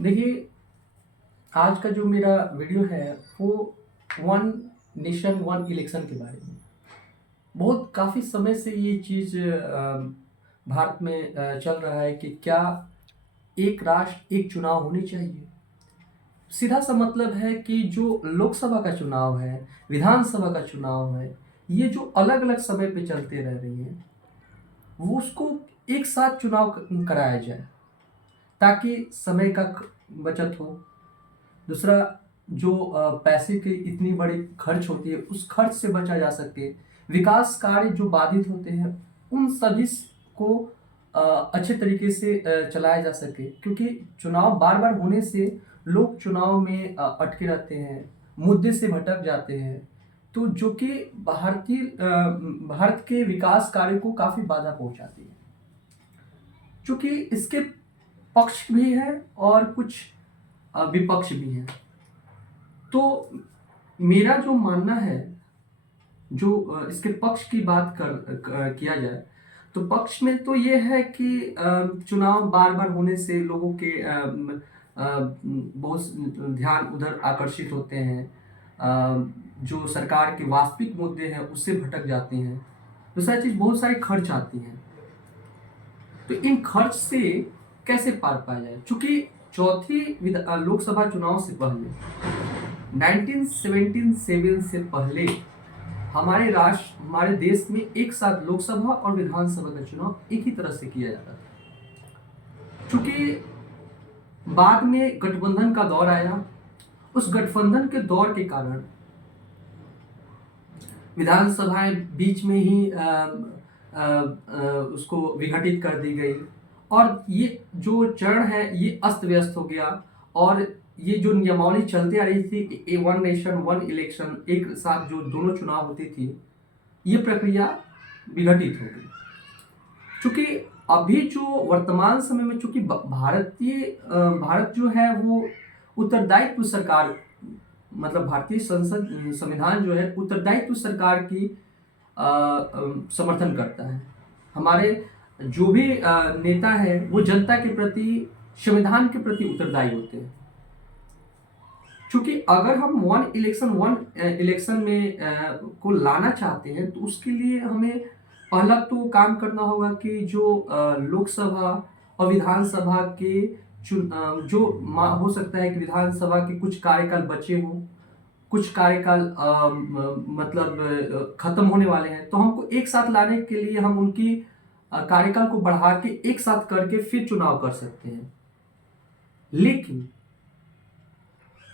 देखिए, आज का जो मेरा वीडियो है वो वन नेशन वन इलेक्शन के बारे में। बहुत काफ़ी समय से ये चीज़ भारत में चल रहा है कि क्या एक राष्ट्र एक चुनाव होने चाहिए। सीधा सा मतलब है कि जो लोकसभा का चुनाव है, विधानसभा का चुनाव है, ये जो अलग-अलग समय पे चलते रह रही हैं, वो उसको एक साथ चुनाव कराया जाए ताकि समय का बचत हो। दूसरा, जो पैसे की इतनी बड़ी खर्च होती है, उस खर्च से बचा जा सके। विकास कार्य जो बाधित होते हैं, उन सभी को अच्छे तरीके से चलाया जा सके, क्योंकि चुनाव बार-बार होने से लोग चुनाव में अटके रहते हैं, मुद्दे से भटक जाते हैं, तो जो कि भारत के विकास कार्य को काफ़ी बाधा पहुँचाती है। चूँकि इसके पक्ष भी हैं और कुछ विपक्ष भी हैं। तो मेरा जो मानना है, जो इसके पक्ष की बात किया जाए, तो पक्ष में तो ये है कि चुनाव बार-बार होने से लोगों के बहुत ध्यान उधर आकर्षित होते हैं। जो सरकार के वास्तविक मुद्दे हैं, उससे भटक जाते हैं। दूसरा चीज़, बहुत सारी खर्च आती हैं। तो इन खर्च से कैसे पार पाया जाए? चूँकि चौथी लोकसभा चुनाव से पहले 1977 से पहले हमारे देश में एक साथ लोकसभा और विधानसभा का चुनाव एक ही तरह से किया जाता था। चूँकि बाद में गठबंधन का दौर आया, उस गठबंधन के दौर के कारण विधानसभाएं बीच में ही उसको विघटित कर दी गई और ये जो चरण है ये अस्त व्यस्त हो गया। और ये जो नियमावली चलती आ रही थी, वन नेशन वन इलेक्शन, एक साथ जो दोनों चुनाव होती थी, ये प्रक्रिया विघटित हो गई। चूँकि अभी जो वर्तमान समय में, चूँकि भारत जो है वो उत्तरदायित्व सरकार, मतलब भारतीय संविधान जो है उत्तरदायित्व सरकार की समर्थन करता है। हमारे जो भी नेता हैं वो जनता के प्रति, संविधान के प्रति उत्तरदायी होते हैं। चूँकि अगर हम वन इलेक्शन में को लाना चाहते हैं, तो उसके लिए हमें पहला तो काम करना होगा कि जो लोकसभा और विधानसभा के हो सकता है कि विधानसभा के कुछ कार्यकाल बचे हों, कुछ कार्यकाल मतलब खत्म होने वाले हैं, तो हमको एक साथ लाने के लिए हम उनकी कार्यकाल को बढ़ा के एक साथ करके फिर चुनाव कर सकते हैं। लेकिन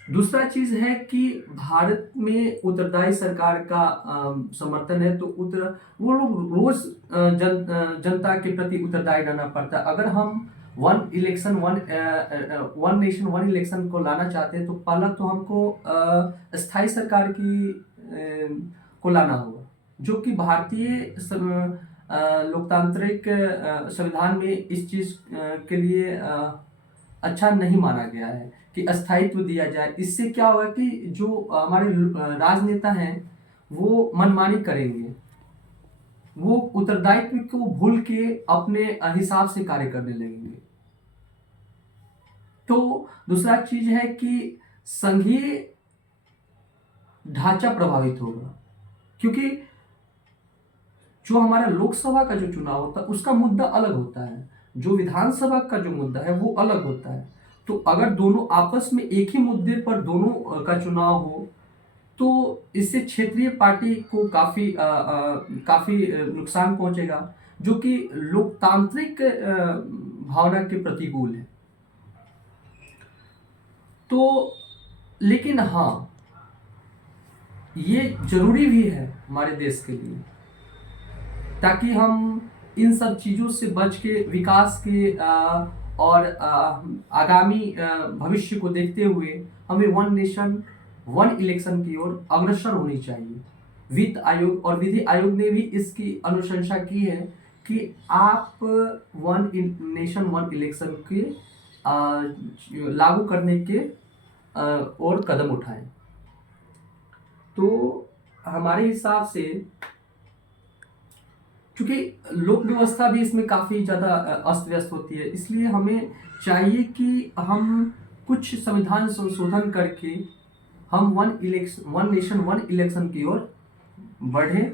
दूसरा चीज है कि भारत में उत्तरदायी सरकार का समर्थन है, तो वो लोग रोज जनता के प्रति उत्तरदायी रहना पड़ता है। अगर हम वन नेशन वन इलेक्शन को लाना चाहते हैं, तो पहला तो हमको स्थायी सरकार को लाना होगा, जो कि भारतीय लोकतांत्रिक संविधान में इस चीज के लिए अच्छा नहीं माना गया है कि अस्थायित्व दिया जाए। इससे क्या होगा कि जो हमारे राजनेता हैं वो मनमानी करेंगे, वो उत्तरदायित्व को भूल के अपने हिसाब से कार्य करने लगेंगे। तो दूसरा चीज है कि संघीय ढांचा प्रभावित होगा, क्योंकि जो हमारा लोकसभा का जो चुनाव होता है उसका मुद्दा अलग होता है, जो विधानसभा का जो मुद्दा है वो अलग होता है। तो अगर दोनों आपस में एक ही मुद्दे पर दोनों का चुनाव हो, तो इससे क्षेत्रीय पार्टी को काफी नुकसान पहुंचेगा, जो कि लोकतांत्रिक भावना के प्रतिकूल है। तो लेकिन हाँ, ये जरूरी भी है हमारे देश के लिए, ताकि हम इन सब चीज़ों से बच के विकास के और आगामी भविष्य को देखते हुए हमें वन नेशन वन इलेक्शन की ओर अग्रसर होनी चाहिए। वित्त आयोग और विधि आयोग ने भी इसकी अनुशंसा की है कि आप वन नेशन वन इलेक्शन के लागू करने के और कदम उठाएं। तो हमारे हिसाब से, क्योंकि लोक व्यवस्था भी इसमें काफ़ी ज़्यादा अस्त व्यस्त होती है, इसलिए हमें चाहिए कि हम कुछ संविधान संशोधन करके हम वन नेशन वन इलेक्शन की ओर बढ़े